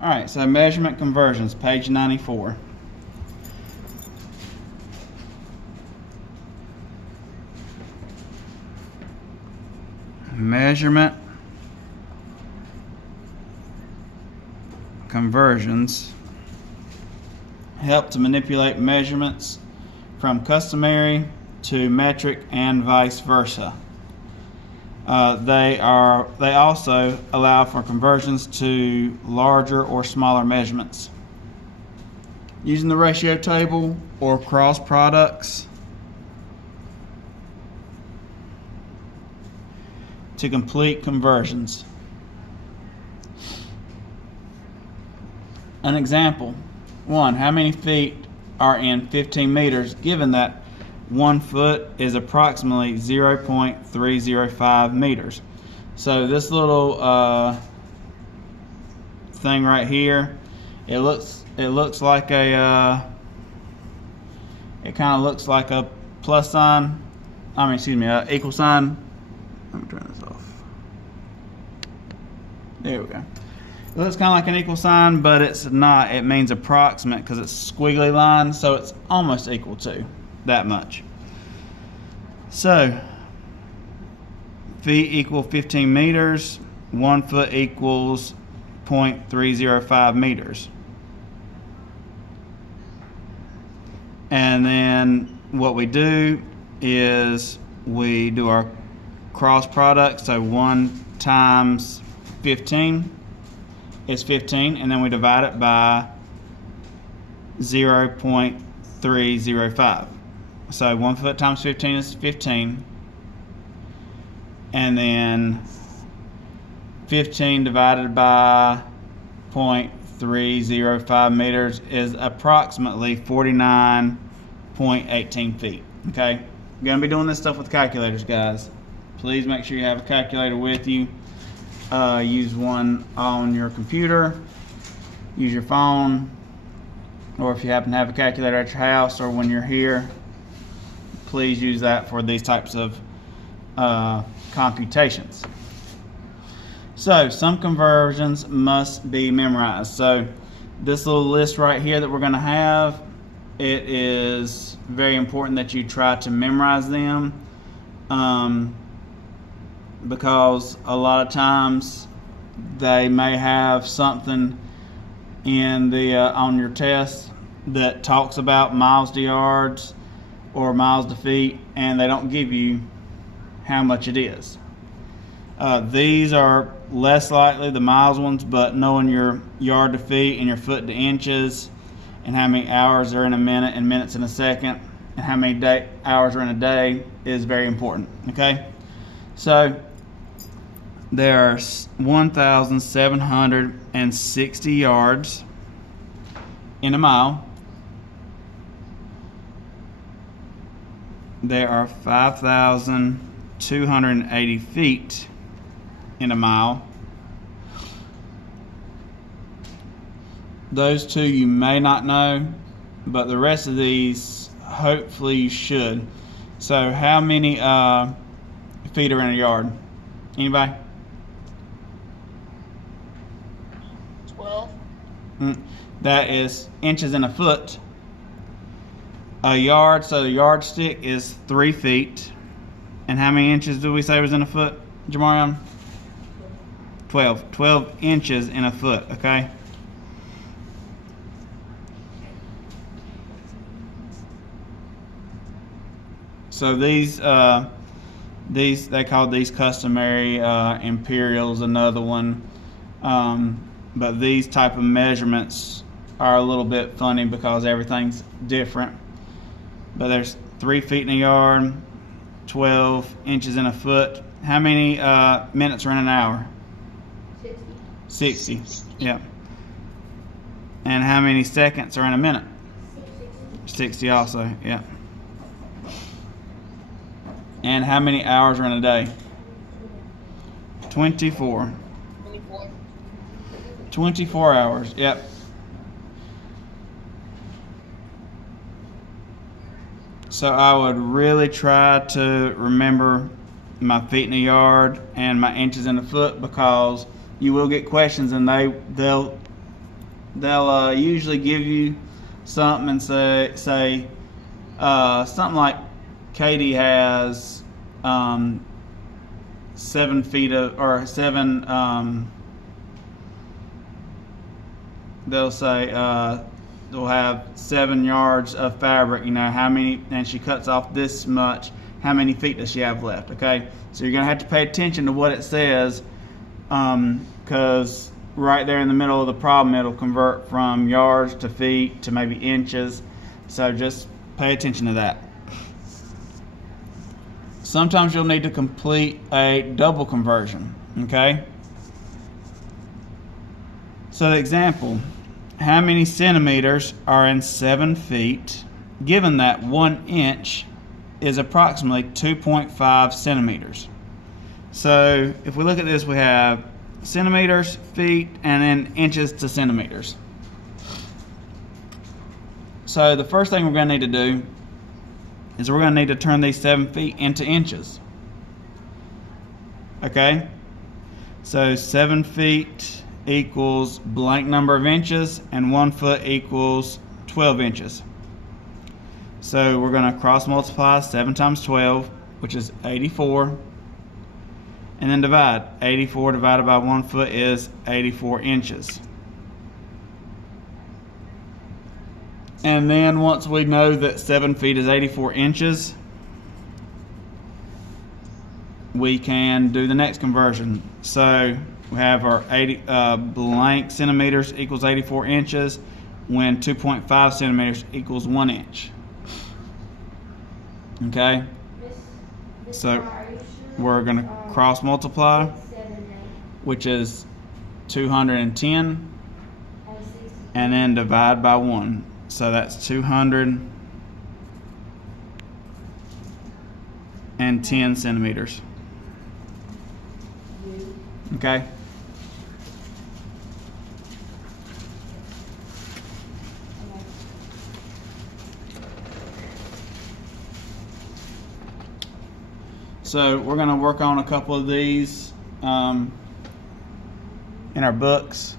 All right, so measurement conversions, page 94. Measurement conversions help to manipulate measurements from customary to metric and vice versa. They also allow for conversions to larger or smaller measurements. Using the ratio table or cross products to complete conversions. An example: 1. How many feet are in 15 meters, given that 1 foot is approximately 0.305 meters. So this little thing right here, it looks like a it kind of looks like a plus sign. Equal sign. Let me turn this off. There we go. It looks kind of like an equal sign, but it's not. It means approximate because it's squiggly line, so it's almost equal to that much. So feet equal 15 meters, 1 foot equals 0.305 meters. And then what we do is we do our cross product. So 1 times 15 is 15, and then we divide it by 0.305. So 1 foot times 15 is 15, and then 15 divided by 0.305 meters is approximately 49.18 feet. Okay, we're going to be doing this stuff with calculators, guys. Please make sure you have a calculator with you. Use one on your computer, use your phone, or if you happen to have a calculator at your house or when you're here, please use that for these types of computations. So some conversions must be memorized. So this little list right here that we're going to have, it is very important that you try to memorize them. Because a lot of times they may have something in the on your test that talks about miles to yards or miles to feet, and they don't give you how much it is. These are less likely, the miles ones, but knowing your yard to feet and your foot to inches and how many hours are in a minute and minutes in a second and how many hours are in a day is very important. Okay, so there are 1,760 yards in a mile. There are 5,280 feet in a mile. Those two you may not know, but the rest of these hopefully you should. So how many feet are in a yard? Anybody? 12. That is inches in a foot. A yard, so the yardstick is 3 feet. And how many inches do we say was in a foot, Jamarion? 12. 12 inches in a foot, okay? So these they call these customary, imperials, another one. But these type of measurements are a little bit funny because everything's different. But there's 3 feet in a yard, 12 inches in a foot. How many minutes are in an hour? 60. Yeah. And how many seconds are in a minute? 60 also, yeah. And how many hours are in a day? 24. 24 hours, yep. So I would really try to remember my feet in a yard and my inches in a foot, because you will get questions and they'll they'll usually give you something and say something like Katie has 7 feet of, or 7. They'll say they'll have 7 yards of fabric. You know how many, and she cuts off this much. How many feet does she have left? Okay, so you're gonna have to pay attention to what it says, because right there in the middle of the problem, it'll convert from yards to feet to maybe inches. So just pay attention to that. Sometimes you'll need to complete a double conversion. Okay. So the example, how many centimeters are in 7 feet, given that 1 inch is approximately 2.5 centimeters. So if we look at this, we have centimeters, feet, and then inches to centimeters. So the first thing we're going to need to do is we're going to need to turn these 7 feet into inches. Okay? So 7 feet equals blank number of inches, and 1 foot equals 12 inches. So we're going to cross multiply 7 times 12, which is 84, and then divide. 84 divided by 1 foot is 84 inches. And then once we know that 7 feet is 84 inches, we can do the next conversion. So we have our blank centimeters equals 84 inches when 2.5 centimeters equals 1 inch. Okay, so we're going to cross multiply, which is 210, and then divide by 1. So that's 210 centimeters. Okay. So we're going to work on a couple of these in our books.